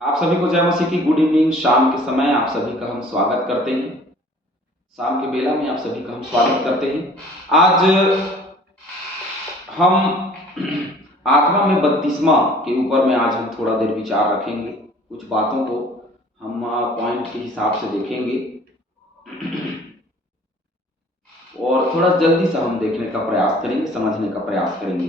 आप सभी को जय मसीह की गुड इवनिंग। शाम के समय आप सभी का हम स्वागत करते हैं। शाम के बेला में आप सभी का हम स्वागत करते हैं। आज हम आत्मा में बपतिस्मा के ऊपर में आज हम थोड़ा देर विचार रखेंगे। कुछ बातों को हम पॉइंट के हिसाब से देखेंगे और थोड़ा जल्दी से हम देखने का प्रयास करेंगे, समझने का प्रयास करेंगे।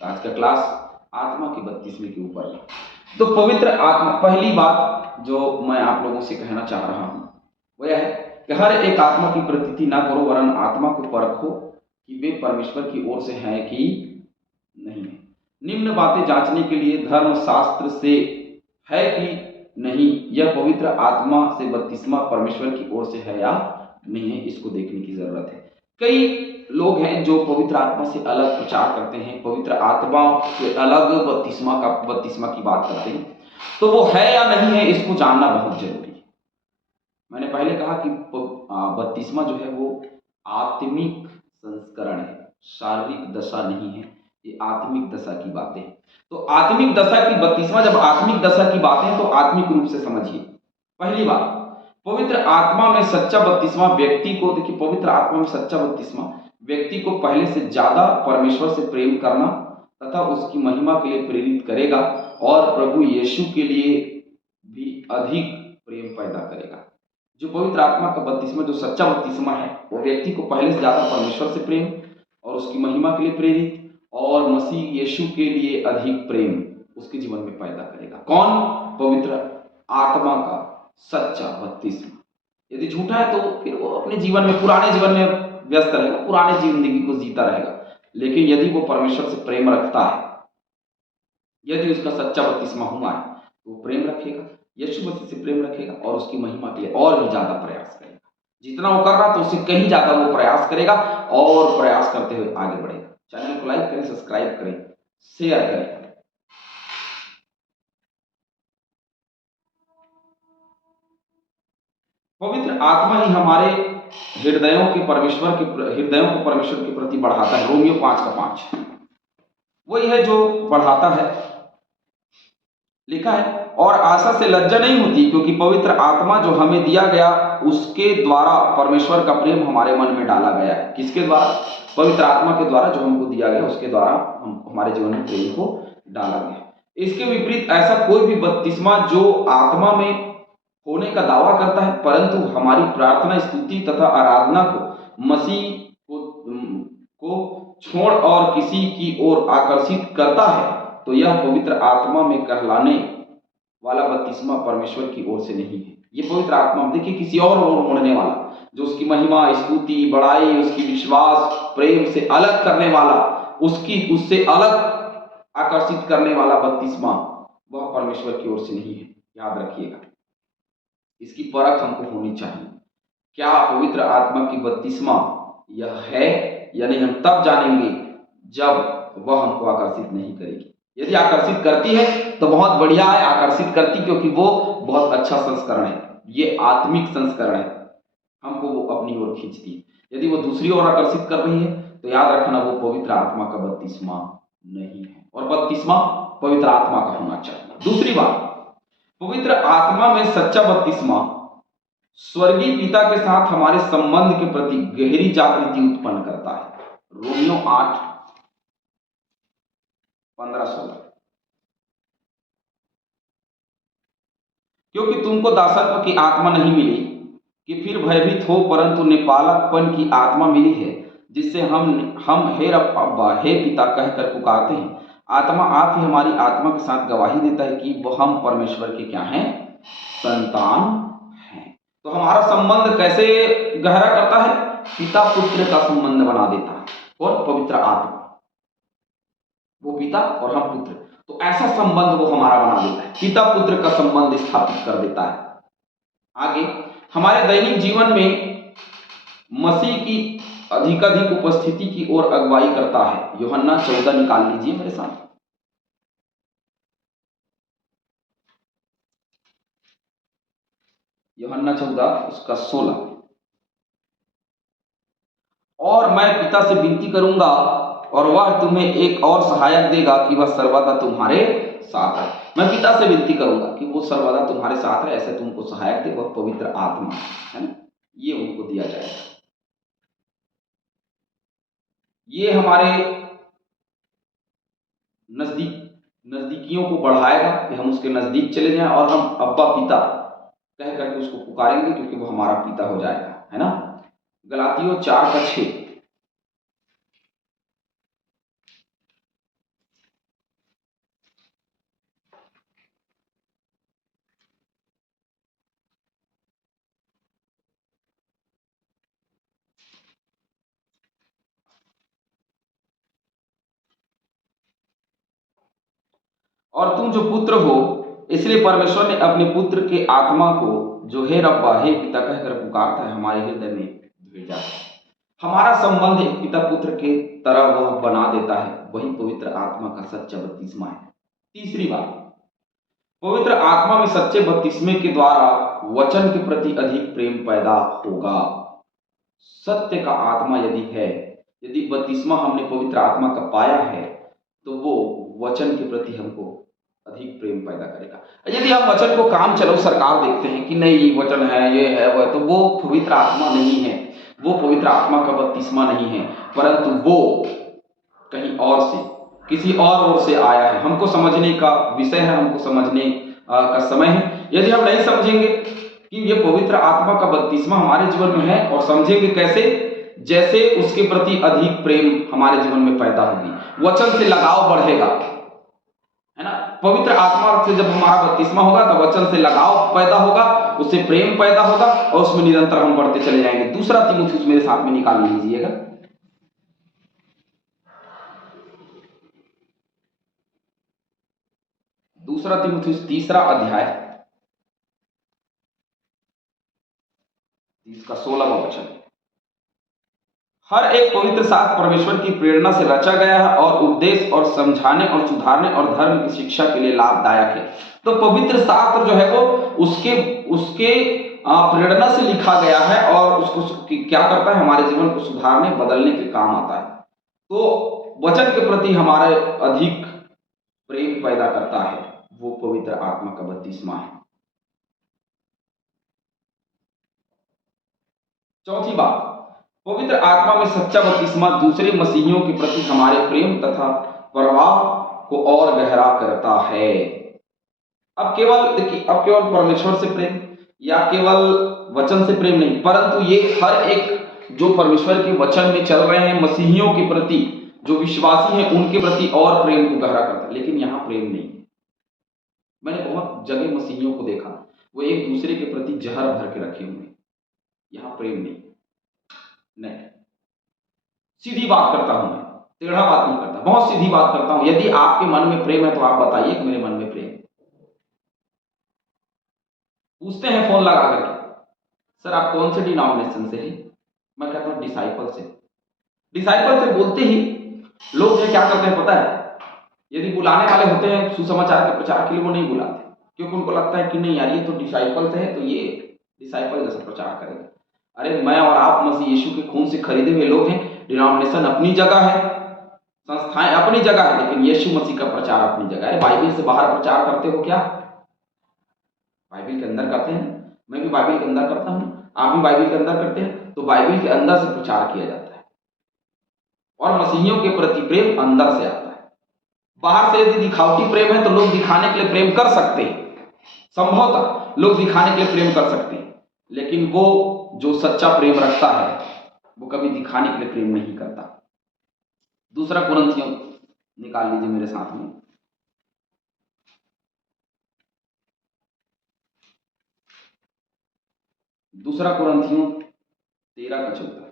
आज का क्लास आत्मा की बपतिस्मे के ऊपर है। तो पवित्र आत्मा, पहली बात जो मैं आप लोगों से कहना चाह रहा हूं वह यह है कि हर एक आत्मा की प्रतीति ना करो, वरन आत्मा को परखो कि वे परमेश्वर की ओर से हैं कि नहीं है। निम्न बातें जांचने के लिए धर्मशास्त्र से है कि नहीं, यह पवित्र आत्मा से बपतिस्मा परमेश्वर की ओर से है या नहीं है, इसको देखने की जरूरत है। कई लोग हैं जो पवित्र आत्मा से अलग प्रचार करते हैं, पवित्र आत्मा से अलग बपतिस्मा की बात करते हैं। तो वो है या नहीं है, इसको जानना बहुत जरूरी है। मैंने पहले कहा कि बपतिस्मा जो है वो आत्मिक संस्करण है, शारीरिक दशा नहीं है, ये आत्मिक दशा की बातें। तो आत्मिक दशा की बपतिस्मा, जब आत्मिक दशा की बातें तो आत्मिक रूप से समझिए। पहली बात, पवित्र आत्मा में सच्चा बपतिस्मा व्यक्ति को, देखिए पवित्र आत्मा में सच्चा बपतिस्मा व्यक्ति को पहले से ज्यादा परमेश्वर से प्रेम करना तथा उसकी महिमा के लिए प्रेरित करेगा और प्रभु यीशु के लिए भी अधिक प्रेम पैदा करेगा। जो पवित्र आत्मा का बपतिस्मा, जो सच्चा बपतिस्मा है, वो व्यक्ति को पहले से ज्यादा परमेश्वर से प्रेम और उसकी महिमा के लिए प्रेरित और मसीह यीशु के लिए अधिक प्रेम उसके जीवन में पैदा करेगा। कौन? पवित्र आत्मा का सच्चा बपतिस्मा। यदि झूठा है तो फिर वो अपने जीवन में, पुराने जीवन में व्यस्त रहेगा, पुराने जिंदगी को जीता रहेगा। लेकिन यदि वो परमेश्वर से प्रेम रखता है, यदि उसका सच्चा बपतिस्मा हुआ है, तो वो प्रेम रखेगा, यीशु मसीह से प्रेम रखेगा और उसकी महिमा के लिए और भी ज्यादा प्रयास करेगा। जितना वो कर रहा है तो उससे कहीं ज्यादा वो प्रयास करेगा और प्रयास करते हुए आगे बढ़ेगा। चैनल को लाइक करें, सब्सक्राइब करें, शेयर करें। पवित्र आत्मा ही हमारे हृदयों को परमेश्वर के प्रति बढ़ाता है। रोमियो 5:5 वही है जो बढ़ाता है। लिखा है, और आशा से लज्जा नहीं होती, क्योंकि पवित्र आत्मा जो हमें दिया गया उसके द्वारा परमेश्वर का प्रेम हमारे मन में डाला गया है। किसके द्वारा? पवित्र आत्मा के द्वारा, जो हमको दिया गया उसके द्वारा हमारे जीवन में प्रेम को डाला गया। इसके विपरीत ऐसा कोई भी बपतिस्मा जो आत्मा में होने का दावा करता है परंतु हमारी प्रार्थना, स्तुति तथा आराधना को मसीह को छोड़ और किसी की ओर आकर्षित करता है, तो यह पवित्र आत्मा में कहलाने वाला बपतिस्मा परमेश्वर की ओर से नहीं है। ये पवित्र आत्मा, देखिए, किसी और होने वाला, जो उसकी महिमा, स्तुति, बड़ाई, उसकी विश्वास, प्रेम से अलग करने वाला, उससे अलग आकर्षित करने वाला बपतिस्मा, वह परमेश्वर की ओर से नहीं है। याद रखिएगा, इसकी परख हमको होनी चाहिए। क्या पवित्र आत्मा की बपतिस्मा यह है या नहीं, हम तब जानेंगे जब वह हमको आकर्षित नहीं करेगी। यदि आकर्षित करती है तो बहुत बढ़िया है, आकर्षित करती, क्योंकि वो बहुत अच्छा संस्करण है, ये आत्मिक संस्करण है, हमको वो अपनी ओर खींचती है। यदि वो दूसरी ओर आकर्षित कर रही है तो याद रखना वो पवित्र आत्मा का बपतिस्मा नहीं है, और बपतिस्मा पवित्र आत्मा का होना चाहिए। दूसरी बात, पवित्र आत्मा में सच्चा बपतिस्मा स्वर्गीय पिता के साथ हमारे संबंध के प्रति गहरी जागृति उत्पन्न करता है। रोमियो 8:15-16 क्योंकि तुमको दासत्व की आत्मा नहीं मिली कि फिर भयभीत हो, परंतु निपालकपन की आत्मा मिली है, जिससे हम हे अब्बा, हे पिता कहकर पुकारते हैं। आत्मा आप ही हमारी आत्मा के साथ गवाही देता है कि वो हम परमेश्वर के क्या हैं? संतान हैं। तो हमारा संबंध कैसे गहरा करता है? पिता पुत्र का संबंध बना देता है। कौन? पवित्र आत्मा। वो पिता और हम पुत्र, तो ऐसा संबंध वो हमारा बना देता है, पिता पुत्र का संबंध स्थापित कर देता है। आगे हमारे दैनिक जीवन में मसीह की अधिकाधिक उपस्थिति की ओर अगुवाई करता है। यूहन्ना 14 निकाल लीजिए मेरे साथ। यूहन्ना 14 उसका 16। और मैं पिता से विनती करूंगा और वह तुम्हें एक और सहायक देगा कि वह सर्वदा तुम्हारे साथ रहे। मैं पिता से विनती करूंगा कि वो सर्वदा तुम्हारे साथ रहे, ऐसे तुमको सहायक दे, वह पवित्र आत्मा, है ना, ये उनको दिया जाएगा। ये हमारे नजदीकियों को बढ़ाएगा कि हम उसके नजदीक चले जाएं और हम अब्बा पिता कह करके उसको पुकारेंगे, क्योंकि वो हमारा पिता हो जाएगा, है ना। गलातियों 4:6। और तुम जो पुत्र हो, इसलिए परमेश्वर ने अपने पुत्र के आत्मा को, जो हे रब्बा हे पिता कहकर पुकारता है, हमारे हृदय में भेजा। हमारा संबंध एक पिता पुत्र के तरह वह बना देता है, वही पवित्र आत्मा का सच्चा बपतिस्मा है। तीसरी बात, पवित्र आत्मा में सच्चे बपतिस्मे के द्वारा वचन के प्रति अधिक प्रेम पैदा होगा। सत्य का आत्मा यदि है, यदि बपतिस्मा हमने पवित्र आत्मा का पाया है, तो वो वचन के प्रति हमको अधिक प्रेम पैदा करेगा। यदि हम वचन को काम चलो सरकार देखते हैं कि नहीं वचन है, ये है, वो है, तो वो पवित्र आत्मा नहीं है, वो पवित्र आत्मा का बपतिस्मा नहीं है, परंतु वो कहीं और से, किसी और ओर से आया है। हमको समझने का विषय है, हमको समझने का समय है। यदि हम नहीं समझेंगे कि ये पवित्र आत्मा का बपतिस्मा हमारे जीवन में है, और समझेंगे कैसे, जैसे उसके प्रति अधिक प्रेम हमारे जीवन में पैदा होगी, वचन से लगाव बढ़ेगा, है ना। पवित्र आत्मा से जब हमारा बपतिस्मा होगा तो वचन से लगाव पैदा होगा, उससे प्रेम पैदा होगा, और उसमें निरंतर हम बढ़ते चले जाएंगे। दूसरा तीमुथियुस मेरे साथ में निकाल लीजिएगा। दूसरा तीमुथियुस 3 अध्याय, इसका 16वां वचन। हर एक पवित्र शास्त्र परमेश्वर की प्रेरणा से रचा गया है और उपदेश और समझाने और सुधारने और धर्म की शिक्षा के लिए लाभदायक है। तो पवित्र शास्त्र जो है वो उसके उसके प्रेरणा से लिखा गया है, और उसको क्या करता है, हमारे जीवन को सुधारने बदलने के काम आता है। तो वचन के प्रति हमारे अधिक प्रेम पैदा करता है, वो पवित्र आत्मा का बपतिस्मा है। चौथी बात, पवित्र आत्मा में सच्चा बपतिस्मा दूसरे मसीहियों के प्रति हमारे प्रेम तथा प्रभाव को और गहरा करता है। अब केवल देखिए, अब केवल परमेश्वर से प्रेम या केवल वचन से प्रेम नहीं, परंतु ये हर एक जो परमेश्वर के वचन में चल रहे हैं, मसीहियों के प्रति जो विश्वासी हैं उनके प्रति और प्रेम को गहरा करता है। लेकिन यहाँ प्रेम नहीं। मैंने बहुत जगह मसीहियों को देखा, वो एक दूसरे के प्रति जहर भर के रखे हुए। यहाँ प्रेम नहीं। सीधी बात करता हूं मैं, टेढ़ा बात नहीं करता, बहुत सीधी बात करता हूं। यदि आपके मन में प्रेम है तो आप बताइए कि मेरे मन में प्रेम। पूछते हैं फोन लगा करके, सर आप कौन से डिनोमिनेशन से हैं? मैं कहता हूं डिसाइपल से। डिसाइपल से बोलते ही लोग जो क्या करते हैं पता है, यदि बुलाने वाले होते हैं सुसमाचार के प्रचार के लिए, वो नहीं बुलाते, क्योंकि उनको लगता है कि नहीं यार ये तो डिसाइपल से है, तो ये डिसाइपल जैसा प्रचार करेगा। अरे मैं और आप मसीह यीशु के खून से खरीदे हुए लोग हैं। डिनोमिनेशन अपनी जगह है, संस्थाएं अपनी जगह है, लेकिन यीशु मसीह का प्रचार अपनी जगह है। बाइबिल से बाहर प्रचार करते हो क्या? बाइबिल के अंदर करते हैं। मैं भी बाइबिल के अंदर करता हूं, आप भी बाइबिल के अंदर करते हैं। तो बाइबिल के अंदर से प्रचार किया जाता है, और मसीहियों के प्रति प्रेम अंदर से आता है। बाहर से यदि दिखावटी प्रेम है तो लोग दिखाने के लिए प्रेम कर सकते हैं, संभवतः लोग दिखाने के लिए प्रेम कर सकते हैं, लेकिन वो जो सच्चा प्रेम रखता है वो कभी दिखाने के लिए प्रेम नहीं करता। दूसरा कुरिन्थियों निकाल लीजिए मेरे साथ में। दूसरा कुरिन्थियों 13:14।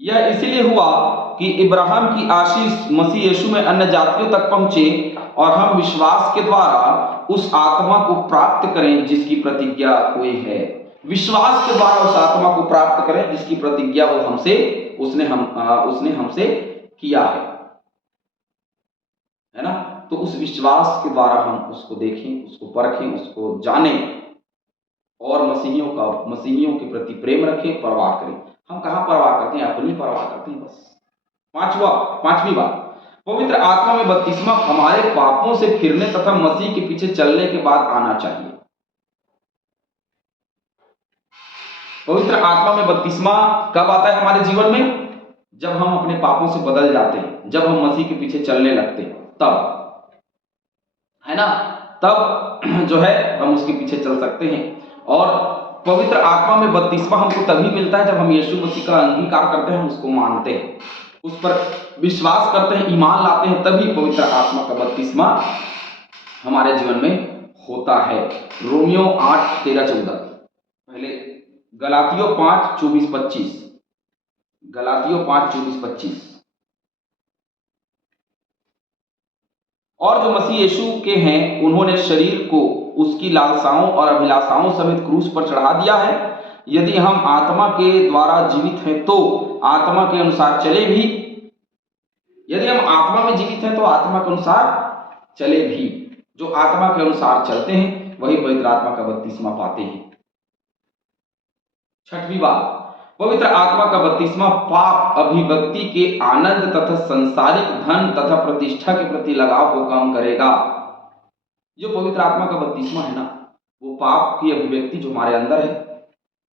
यह इसलिए हुआ कि इब्राहिम की आशीष मसीह यीशु में अन्य जातियों तक पहुंचे, और हम विश्वास के द्वारा उस आत्मा को प्राप्त करें जिसकी प्रतिज्ञा हुई है। विश्वास के द्वारा उस आत्मा को प्राप्त करें जिसकी प्रतिज्ञा वो उसने हमसे किया है ना। तो उस विश्वास के द्वारा हम उसको देखें, उसको परखें, उसको जानें, और मसीहियों के प्रति प्रेम रखें, परवाह करें। हम कहाँ परवाह करते हैं? अपनी परवाह करते हैं बस। पांचवी बात, पवित्र आत्मा में बपतिस्मा हमारे पापों से फिरने तथा मसीह के पीछे चलने के बाद आना चाहिए। पवित्र आत्मा में बपतिस्मा कब आता है हमारे जीवन में? जब हम अपने पापों से बदल जाते हैं, जब हम मसीह के पीछे चलने लगते हैं, तब, है ना, तब जो है हम उसके पीछे चल सकते हैं। और पवित्र आत्मा में बपतिस्मा हमको तभी मिलता है जब हम यीशु मसीह का अंगीकार करते हैं, हम उसको मानते हैं, उस पर विश्वास करते हैं, ईमान लाते हैं, तभी पवित्र आत्मा का बपतिस्मा हमारे जीवन में होता है। रोमियो 8:13-14, पहले गलातियों 5:24-25, गलातियों 5:24-25। और जो मसीह यीशु के हैं, उन्होंने शरीर को उसकी लालसाओं और अभिलाषाओं समेत क्रूस पर चढ़ा दिया है। यदि हम आत्मा के द्वारा जीवित हैं तो आत्मा के अनुसार चले भी। यदि हम आत्मा में जीवित हैं तो आत्मा के अनुसार चले भी। जो आत्मा के अनुसार चलते हैं वही पवित्र आत्मा का बपतिस्मा पाते हैं। छठवीं बात, पवित्र आत्मा का बपतिस्मा पाप अभिव्यक्ति के आनंद तथा संसारिक धन तथा प्रतिष्ठा के प्रति लगाव को कम करेगा। जो पवित्र आत्मा का बपतिस्मा है ना, वो पाप की अभिव्यक्ति जो हमारे अंदर है,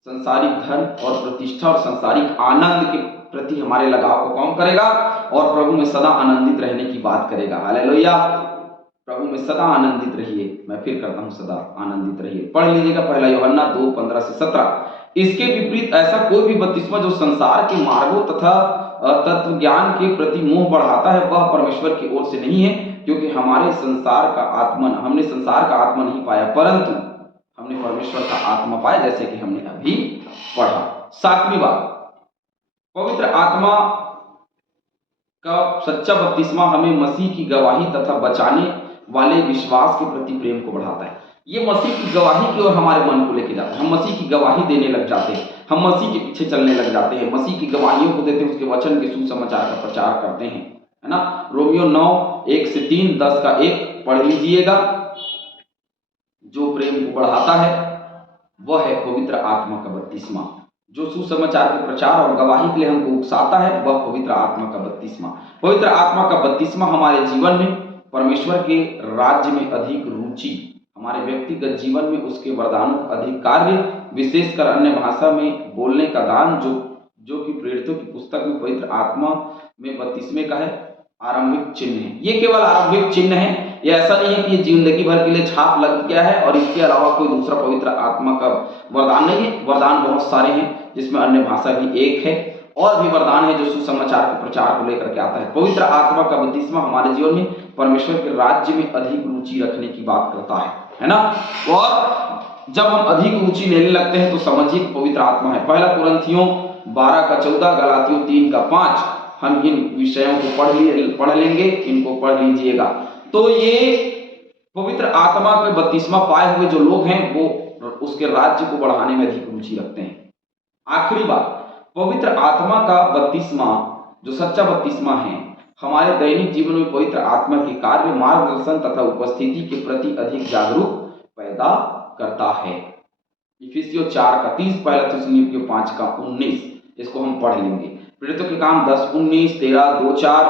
संसारिक धन और प्रतिष्ठा और संसारिक आनंद के प्रति हमारे लगाव को कम करेगा और प्रभु में सदा आनंदित रहने की बात करेगा। हालेलुया। प्रभु में सदा आनंदित रहिए। मैं फिर करता हूं, सदा आनंदित रहिए। पढ़ लीजिएगा 1 यूहन्ना 2:15-17। इसके विपरीत ऐसा कोई भी बपतिस्मा जो संसार के मार्गों तथा तत्व ज्ञान के प्रति मोह बढ़ाता है, वह परमेश्वर की ओर से नहीं है, क्योंकि हमने संसार का आत्मा नहीं पाया, परंतु हमने परमेश्वर का आत्मा पाया, जैसे कि हमने अभी पढ़ा। सातवीं बात, पवित्र आत्मा का सच्चा बपतिस्मा हमें मसीह की गवाही तथा बचाने वाले विश्वास के प्रति प्रेम को बढ़ाता है। ये मसीह की गवाही की ओर हमारे मन को लेके जाता है। हम मसीह की गवाही देने लग जाते हैं, हम मसीह के पीछे चलने लग जाते हैं, मसीह की गवाहियों को देते हैं, उसके वचन के सुसमाचार का प्रचार करते हैं, है ना। रोमियो 9:1-3, 10:1 पढ़ लीजिएगा। जो प्रेम को बढ़ाता है वह है पवित्र आत्मा का बपतिस्मा। जो सुसमाचार के प्रचार और गवाही के लिए हमको उकसाता है वह पवित्र आत्मा का बपतिस्मा। पवित्र आत्मा का बपतिस्मा हमारे जीवन में परमेश्वर के राज्य में अधिक रुचि, हमारे व्यक्तिगत जीवन में उसके वरदानों का अधिक कार्य, विशेषकर अन्य भाषा में बोलने का दान, जो कि प्रेरितों की पुस्तक में पवित्र आत्मा में बपतिस्मे का है आरंभिक चिन्ह है। ये केवल आरंभिक चिन्ह है, ये ऐसा नहीं है कि ये जिंदगी भर के लिए छाप लग गया है और इसके अलावा कोई दूसरा पवित्र आत्मा का वरदान नहीं है। वरदान बहुत सारे हैं, जिसमें अन्य भाषा भी एक है, और भी वरदान है जो सुसमाचार के प्रचार को लेकर के आता है। पवित्र आत्मा का बपतिस्मा हमारे जीवन में परमेश्वर के राज्य में अधिक रुचि रखने की बात करता है ना। और जब हम अधिक रुचि लेने लगते हैं तो समझिए पवित्र आत्मा है। 1 कुरिन्थियों 12:14, गलातियों 3:5, हम इन विषयों को पढ़ लेंगे, इनको पढ़ लीजिएगा। तो ये पवित्र आत्मा के बपतिस्मा पाए हुए जो लोग हैं वो उसके राज्य को बढ़ाने में अधिक रुचि रखते हैं। आखिरी बात, पवित्र आत्मा का बपतिस्मा जो सच्चा बपतिस्मा है हमारे दैनिक जीवन में पवित्र आत्मा के कार्य, मार्गदर्शन तथा उपस्थिति के प्रति अधिक जागरूक पैदा करता है। इफिसियों 4:30, 1 थिस्सलुनीकियों 5:19, इसको हम पढ़ लेंगे। प्रेरितों के काम 10:19, 13:2-4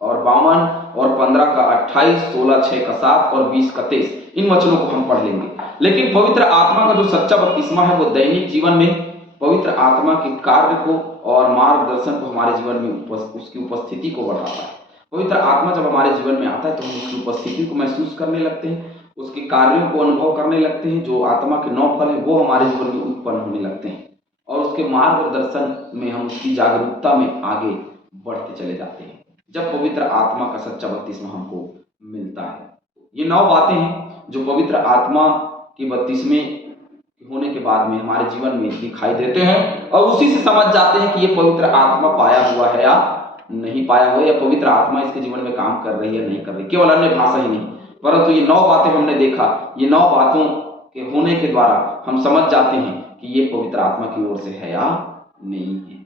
और 52 और 15:28, 16:6-7 और 20:23, इन वचनों को हम पढ़ लेंगे। लेकिन पवित्र आत्मा का जो सच्चा बपतिस्मा है वो दैनिक जीवन में पवित्र आत्मा के कार्य को और मार्गदर्शन को हमारे जीवन में उसकी उपस्थिति को बढ़ाता है। पवित्र आत्मा जब हमारे जीवन में आता है तो हम उसकी उपस्थिति को महसूस करने लगते हैं, उसके कार्यों को अनुभव करने लगते हैं। जो आत्मा के 9 फल है वो हमारे जीवन में उत्पन्न होने लगते हैं और उसके मार्गदर्शन में हम उसकी जागरूकता में आगे बढ़ते चले जाते हैं जब पवित्र आत्मा का सच्चा बपतिस्मा हमको मिलता है। ये 9 बातें हैं जो पवित्र आत्मा की बपतिस्मे होने के बाद में हमारे जीवन में दिखाई देते हैं और उसी से समझ जाते हैं कि ये पवित्र आत्मा पाया हुआ है या नहीं पाया हुआ, या पवित्र आत्मा इसके जीवन में काम कर रही है नहीं कर रही। केवल अन्य भाषा ही नहीं, परंतु ये 9 बातें हमने देखा, ये 9 बातों के होने के द्वारा हम समझ जाते हैं कि ये पवित्र आत्मा की ओर से है या नहीं है।